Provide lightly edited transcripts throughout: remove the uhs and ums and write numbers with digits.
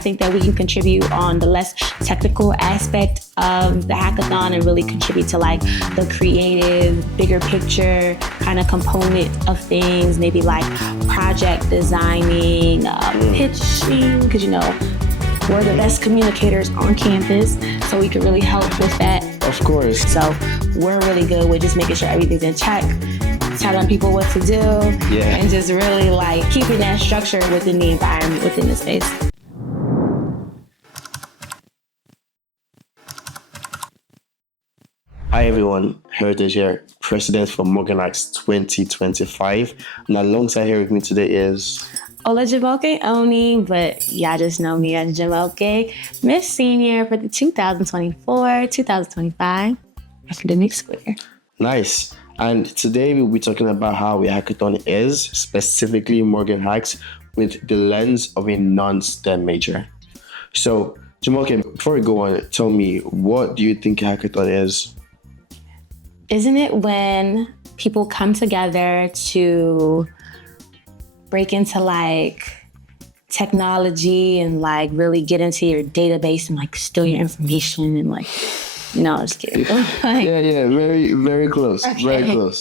think that we can contribute on the less technical aspect of the hackathon and really contribute to like the creative, bigger picture kind of component of things, maybe like project designing, pitching, because we're the best communicators on campus, so we can really help with that. Of course. So we're really good with just making sure everything's in check, telling people what to do, and just really like keeping that structure within the environment, within the space. Hi everyone, Heritage here, President for MorganHacks 2025. And alongside here with me today is Ola Jamoke Oni, but y'all just know me as Jamoke, Miss Senior for the 2024-2025 academic school year. Nice. And today we'll be talking about how a hackathon is, specifically MorganHacks, with the lens of a non-STEM major. So, Jamoke, before we go on, tell me, what do you think a hackathon is? Isn't it when people come together to break into like technology and like really get into your database and like steal your information and like, no, I'm just kidding. Yeah, very, very close, Okay.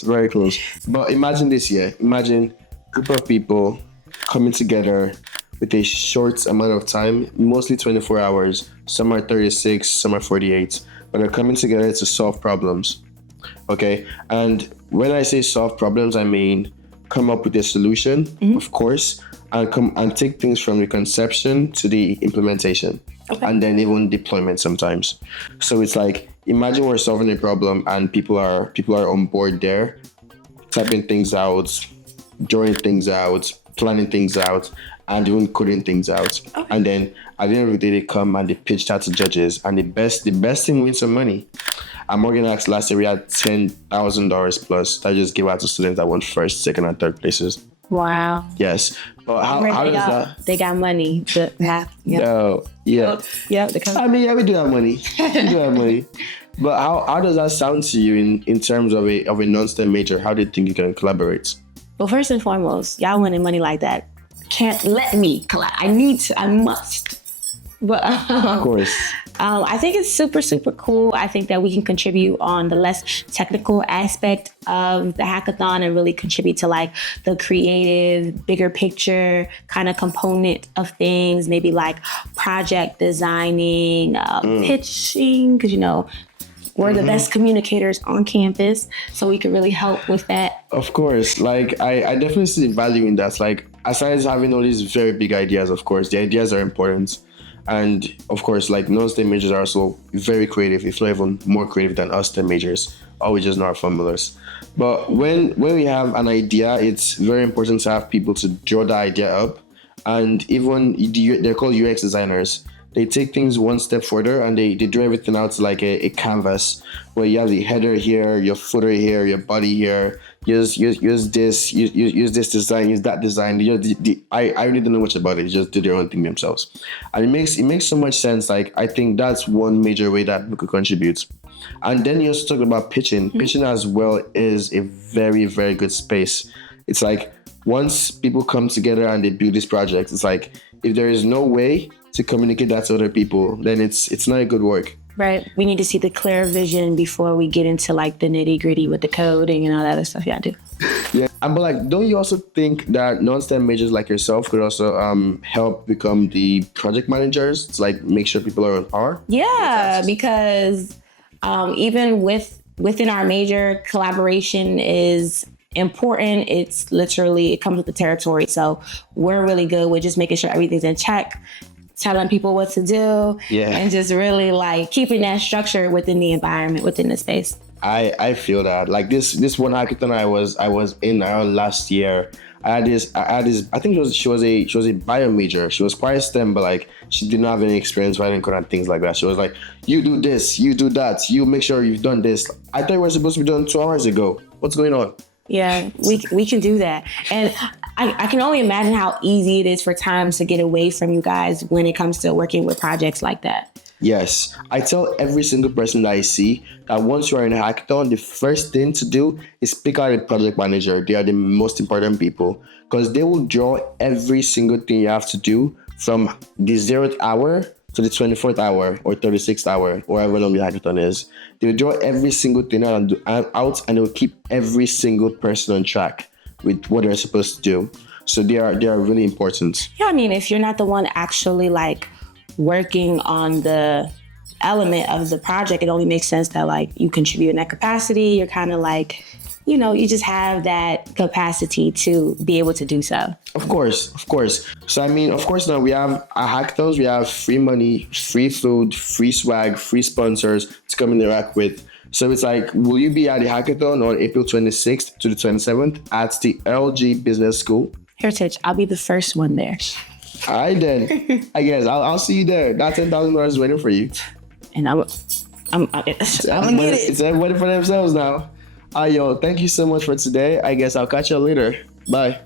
very close. But imagine this year, imagine a group of people coming together with a short amount of time, mostly 24 hours. Some are 36, some are 48, but they're coming together to solve problems. Okay, and when I say solve problems, I mean come up with a solution, of course, and take things from the conception to the implementation, and then even deployment sometimes. So it's like, imagine we're solving a problem and people are on board there, typing things out, drawing things out, planning things out, and even coding things out. And then at the end of the day, they come and they pitch that to judges, and the best team wins some money. At MorganHacks last year, we had $10,000 plus that just gave out to students that won first, second, and third places. Wow. Yes, but how does that? They got money. No, yeah. Yep. I mean, yeah, we do have money. But how does that sound to you in terms of a non-STEM major? How do you think you can collaborate? Well, first and foremost, y'all winning money like that can't let me collaborate. I must. But Of course. I think it's super, super cool. I think that we can contribute on the less technical aspect of the hackathon and really contribute to like the creative, bigger picture kind of component of things, maybe like project designing, pitching, because we're the best communicators on campus, so we can really help with that. Of course, like I definitely see value in that. Like, aside having all these very big ideas, of course, the ideas are important. And of course, like non-STEM majors are also very creative, if not even more creative than us STEM majors. Or we just know our formulas. But when we have an idea, it's very important to have people to draw the idea up. And even they're called UX designers. They take things one step further and they draw everything out like a canvas where you have the header here, your footer here, your body here. Use this design, use that design. I really don't know much about it. They just do their own thing themselves, and it makes so much sense. Like, I think that's one major way that we could contribute. And then you also talk about pitching. Pitching as well is a very, very good space. It's like, once people come together and they build this project, it's like, if there is no way to communicate that to other people, then it's not a good work. Right. We need to see the clear vision before we get into like the nitty gritty with the coding and all that other stuff. Yeah, I do. Yeah, but like, don't you also think that non-STEM majors like yourself could also help become the project managers to like make sure people are on par? Yeah, because even within our major, collaboration is important. It's literally, it comes with the territory. So we're really good with just making sure everything's in check, telling people what to do, and just really like keeping that structure within the environment, within the space. I feel that. Like this one hackathon I was in last year. I had this. I think she was a bio major. She was quite STEM, but like she didn't have any experience writing code and things like that. She was like, "You do this, you do that, you make sure you've done this." I thought it was supposed to be done 2 hours ago. What's going on? Yeah, we can do that. And I can only imagine how easy it is for times to get away from you guys when it comes to working with projects like that. Yes, I tell every single person that I see that once you are in a hackathon, the first thing to do is pick out a project manager. They are the most important people because they will draw every single thing you have to do from the 0th hour to the 24th hour or 36th hour, or however long the hackathon is. They'll draw every single thing out and they'll keep every single person on track with what they're supposed to do. So they are really important. Yeah, I mean, if you're not the one actually like working on the element of the project, it only makes sense that like you contribute in that capacity. You're kind of like, you know, you just have that capacity to be able to do so. Of course. So I mean, of course, now we have our hackathons. We have free money, free food, free swag, free sponsors to come and interact with. So it's like, will you be at the hackathon on April 26th to the 27th at the Earl G Business School? Heritage, I'll be the first one there. All right, then. I guess I'll see you there. That $10,000 is waiting for you. And I'm gonna get it. It's everybody for themselves now. Yo, thank you so much for today. I guess I'll catch you later. Bye.